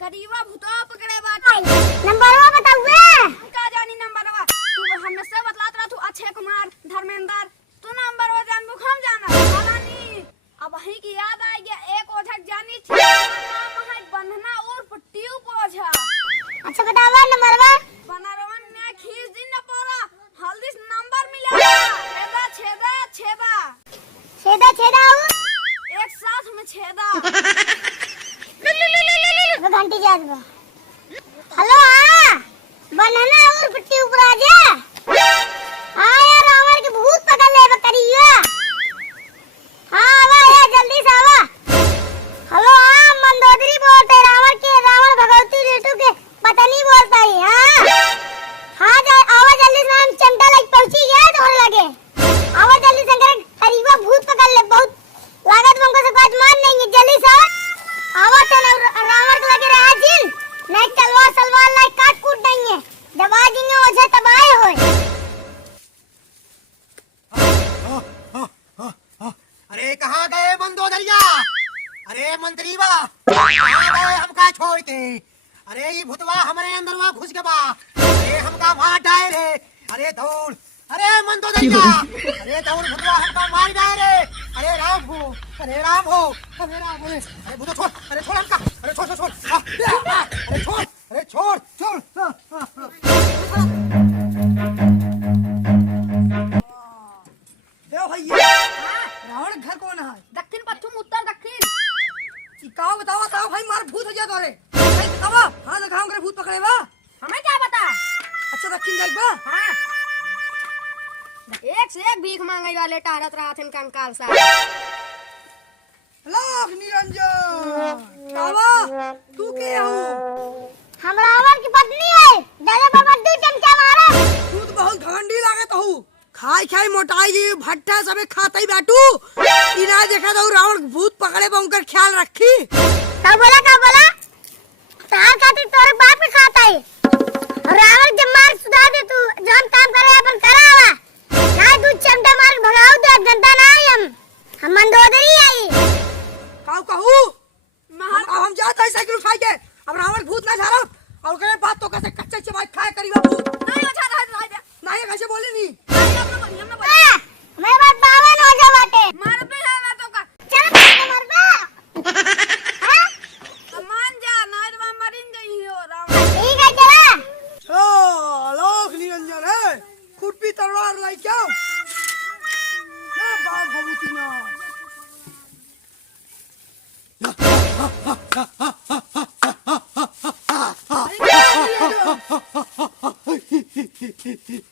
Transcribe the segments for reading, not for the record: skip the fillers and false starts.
करीबा भूतवा पकड़े बाटे नंबरवा बताऊए का जानी नंबरवा तू हमेशा बतलात रहा तू अक्षय कुमार धर्मेंद्र तू नंबरवा जानबू हम जाना हालानी अब वही की याद आ गया एक ओझा जानी थी नाम है बंधना उर्फ ट्यूब ओझा। अच्छा बतावा नंबरवा बनारवन ने खींच दिन न पड़ा हल्दी नंबर मिला छेदा छेदा छेदा छेदा छेदा एक साथ में छेदा घंटी जाज बा हेलो हां बनाना और पट्टी ऊपर आ जा हां यार रावण के भूत पकड़ ले बकरिया हां आवा यार जल्दी से आवा हेलो हां मंदोदरी बोलते रावण भगवती रेटू के पता नहीं बोलता है हां हां जा आवा जल्दी से हम चंदा लाइक पहुंची गया तोड़ लगे आवा जल्दी से करीबा भूत पकड़ ले बहुत लागत हमको से बात मान नहीं जल्दी से आवा तो रावण के लगे रहा जिन नहीं तलवार सलवार लाई काट कूट देंगे दबा देंगे ओझा तबाह होए। अरे कहाँ गए मंदोदरिया अरे मंत्री बा कहाँ गए हमका छोड़ के अरे ये भूतवा हमारे अंदरवा घुस के बा अरे हमका मार डाए रे अरे दौड़ अरे मंदोदरिया अरे दौड़ भूतवा हमका मार डाए रे अरे राम हो अरे राम हो अरे राम हो अरे भूतो छोड़ अरे छोड़ हमका अरे छोड़ छोड़ छोड़ अरे छोड़ अरे छोड़ छोड़ भैया रावण घर कौन है दक्षिण पश्चिम उत्तर दक्षिण बताओ बताओ भाई मार भूत हो गया तोरे भाई बताओ हां दिखाओ करे भूत पकड़े बा हमें क्या पता अच्छा दक्षिण जाई बा हां एक से एक भीख मांगई वाले टारत रहा थे कंकाल सा लाख निरंजन कावा तू के हो हम रावण की पत्नी है दादा बाबा दू चमचा मारा तू तो बहुत घमंडी लागत हो खाई खाई मोटाई जी भट्टा सबे खाता ही बैठू इना देखा तो रावण भूत पकड़े बा उनका ख्याल रखी का बोला तार खातिर तोरे बाप के खाता है रावण जब मार सुधा दे तू जौन काम करे अपन करावा ना तू चमटा मार भगाओ दे गंदा ना हम मंदोदरी आई काऊ कहू हम जात है साइकिल उठा के अब रावण भूत ना झाड़ो और करे बात तो कैसे कच्चे चबाई खाए करीबा भूत नहीं अच्छा रहा नहीं कैसे बोले नहीं मैं बात बावन हो जा बाटे मार पे है ना तो का चल मार बा हां मान जा ना तो मरिन गई हो रावण ठीक है चला ओ लोक निरंजन है खुरपी तलवार लाई क्या ना बाग भभूति ना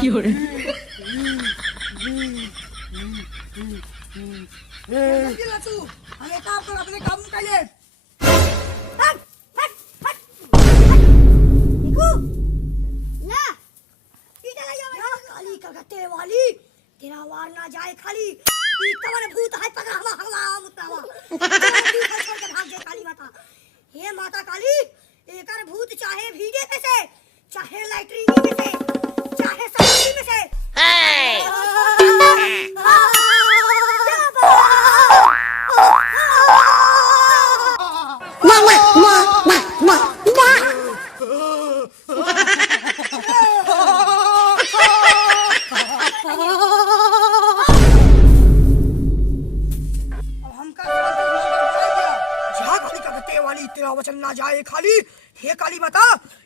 Fiore. अरे काम कर अपने काम कर ले काली कलकत्ते वाली तेरा वार ना जाए खाली ई कवन भूत है पकड़ा हवा मुतावा छोड़ के भाग जा काली माता हे माता काली एकर भूत चाहे भीगे में से चाहे लैट्रिन में से चाहे समुद्र में से तेरा वचन ना जाए खाली हे काली बता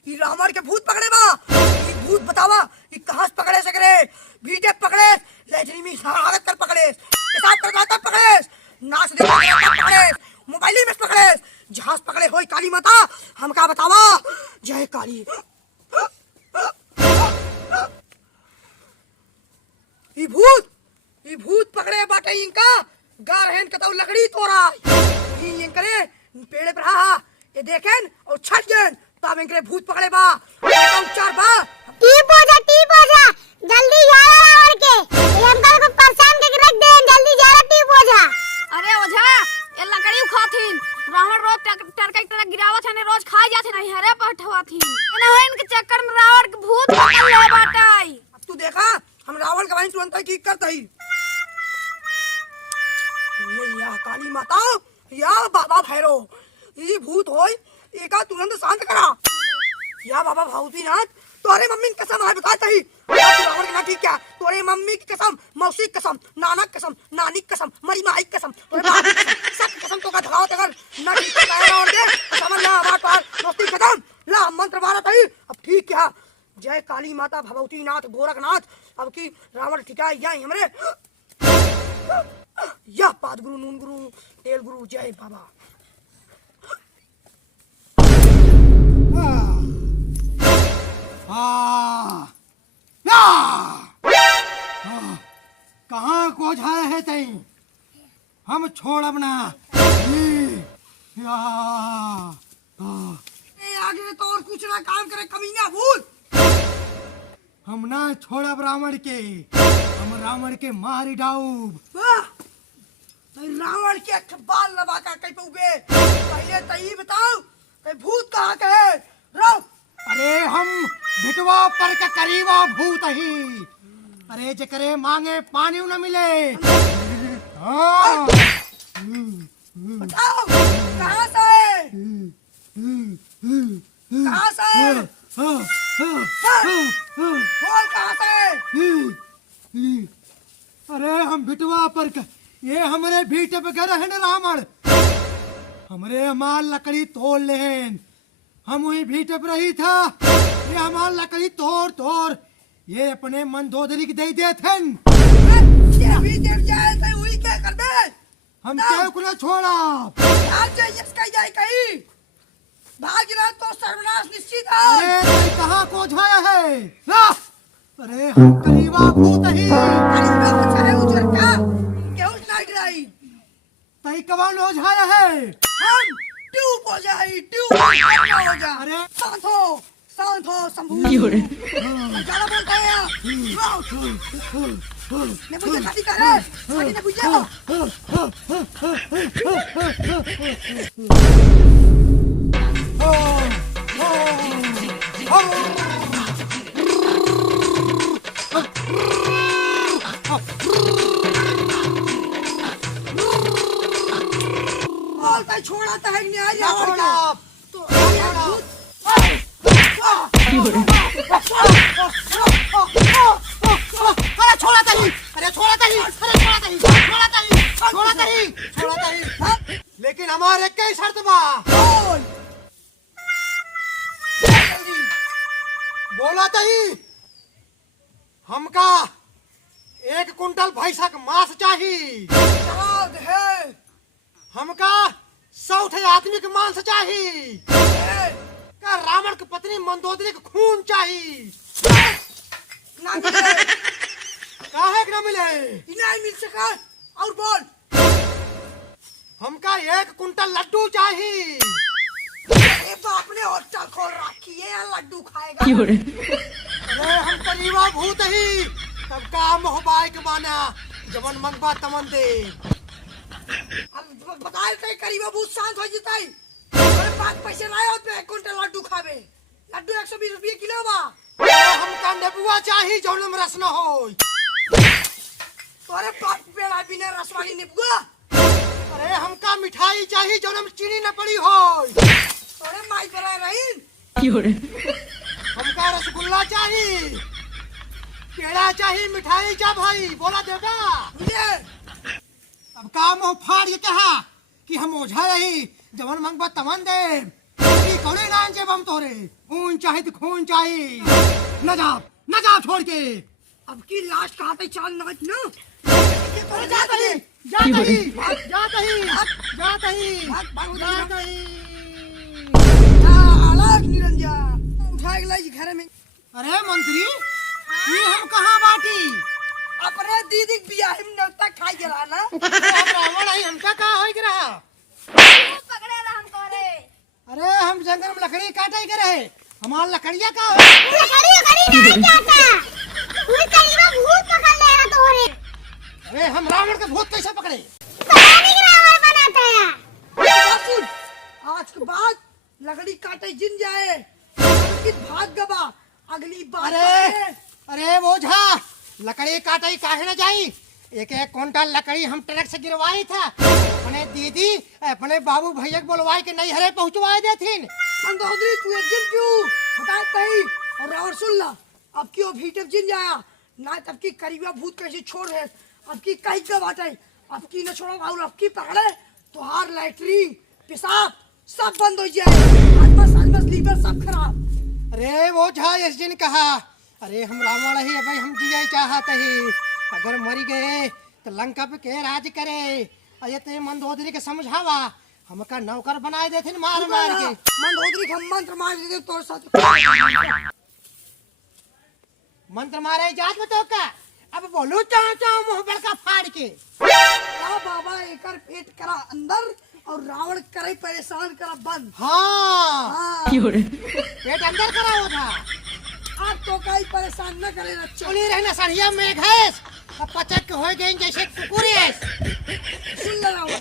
ये रावण के भूत पकड़े बा ये भूत बतावा ये कहां से पकड़े सकरे भीटे पकड़े लेजनी में हालत कर पकड़े पेशाब कर गाता पकड़े नाच दे पकड़े मोबाइल में पकड़े जहाज पकड़े होई काली माता हमका बतावा जय काली ये भूत पकड़े बाटे इनका गारहन कतौ लकड़ी तोरा ये करे पेड़े पर हा ये देखें और छट गए तब इनके भूत पकड़े बा उपचार बा टी पोजा जल्दी यार रावण के ये हमका को तय ठीक करता ही। ये या काली माता या बाबा भैरव ये भूत होय एका तुरंत शांत करा। या बाबा भूतनाथ तोरे मम्मी की कसम है बताता ही रावण के ना ठीक क्या तोरे मम्मी की कसम मौसी की कसम नाना की कसम नानी की कसम मरी माई की कसम तोरे बाप की कसम सब कसम तो का धराओ अगर ना ठीक है और दे समझ ला बात और दोस्ती खत्म ला मंत्र मारा तही अब ठीक क्या जय काली माता भगवतीनाथ गोरखनाथ अब की रावण ठिका या हमरे या पाद गुरु नून गुरु तेल गुरु जय बाबा। कहाँ को जाए है तई हम छोड़ अपना आगे तो और कुछ ना काम करे कमीना भूल हम ना छोड़ब रावण के हम रावण के मारी डाऊब। रावण के बाल लबा का कहीं पे उगे पहले तही बताओ कहीं भूत कहाँ के है रो। अरे हम भिटवा पर का करीबा भूत ही अरे जकरे मांगे पानी न मिले। हाँ। बताओ कहाँ से है कहाँ से है बोल कहाँ से है। अरे हम भिटवा पर का ये हमारे भीट पे घर है न रावण हमरे हमार लकड़ी तोड़ लेन हम वही भीट पे रही था ये हमार लकड़ी तोड़ तोड़ ये अपने मंदोदरी की दे थे ये भी देव जाए तो वही क्या कर दे हम क्या कुना छोड़ा आज जाए इसका जाए कहीं भागना तो सर्वनाश निश्चित है। अरे कहाँ को झाया है ला अरे हम करीबा भूत ही करीबा बचा है उजर का क्यों नहीं ड्राई तई कबाल हो झाया है हम ट्यूब हो जाए ट्यूब हो जा। अरे शांत हो शंभू ज्यादा बोलता है यार ने मुझे शादी कर रहा है ने मुझे बोलता छोड़ा तो है नहीं आ छोड़ा तो अरे छोड़ा तही अरे छोड़ा तही अरे छोड़ा तही छोड़ा तही छोड़ा तही छोड़ा तही लेकिन हमारे कई शर्त बा बोल बोला तही हमका 1 कुंटल भैंसा का मांस चाहिए याद है हमका 100 आदमी के मांस चाहिए का रावण की पत्नी मंदोदरी का खून चाहिए ना मिले काहे के ना मिले नहीं मिल सका और बोल हमका 1 कुंटल लड्डू चाहिए अरे बाप ने होटल खोल रखी है लड्डू खाएगा अरे हम करीबा भूत ही तब का मोहबाई के माना जवन मंगबा तमन दे अब बताए कहीं करीब बहुत शांत हो जिताई अरे 5 पैसे लाए हो तो 1 कुंटल लड्डू खावे लड्डू 120 रुपये किलो बा हमका नेबुआ चाहिए जौन में रस न हो अरे 5 पेड़ा बिना रस वाली नेबुआ अरे हमका मिठाई चाहिए जौन में चीनी न पड़ी हो अरे माई बड़ा रही हमका रसगुल्ला चाहिए पेड़ा चाहिए मिठाई जा भाई बोला देगा मुझे अब का मुंह फाड़ ये कहा कि हम ओझा रही जवन मंगबा तमन दे की कौड़े नान जे बम तोरे खून चाहिए तो खून चाहिए न जा छोड़ के अब की लाश कहाँ पे चाल न ना अलग निरंजन उठाए लाई घर में। अरे मंत्री ये हम कहाँ बाटी अपने दीदी बियाह में नौता खाई गेला ना रावण आई हमका कहाँ होई के रहा पकड़े रहा हमको रे अरे हम जंगल में लकड़ी काटे के रहे हमार लकड़िया का लकड़ी नहीं जाता तू करीबा भूत पकड़ ले रहा तोरे अरे हम रावण के भूत कैसे पकड़े पता नहीं रावण बनाता है सुन आज के बाद लकड़ी काटे जिन जाए कि भाग गवा अगली बार अरे वो झा लकड़ी काटे काहे न जाई। एक एक क्विंटल लकड़ी हम ट्रक से गिरवाई था। अपने दीदी अपने बाबू भैया बोलवाई के नहीं हरे पहुंचवाए देथिन। मंदोदरी तू एक दिन क्यों बताए तही और और सुन ला, अब क्यों भीतर जिन जाया ना, तब की करीबा भूत कैसे छोड़ है, अब की कहीं का बात है, अब की न छोड़ो और अब की पकड़े तो हार लैटरिन पेशाब सब बंद हो जाए, आज लीवर सब खराब। अरे वो झा इस दिन कहा, अरे हम रावण ही भाई हम जिया चाहते ही, अगर मरी गए तो लंका पे के राज करे। अरे ते मंदोदरी के समझावा, हमका नौकर बनाए देथिन मार मार के। मंदोदरी के मंत्र मार देते तोर साथ। मंत्र मारे जात में तो का, अब बोलू चाह चाह मुंह बड़का फाड़ के। क्या बाबा एकर पेट करा अंदर और रावण करे परेशान करा बंद। हाँ पेट अंदर करा हो था। आप तो कहीं परेशान न करे ना, चुनी रहना सड़िया में घास, अब पचक हो गए जैसे कुकुर। सुन ले रावण।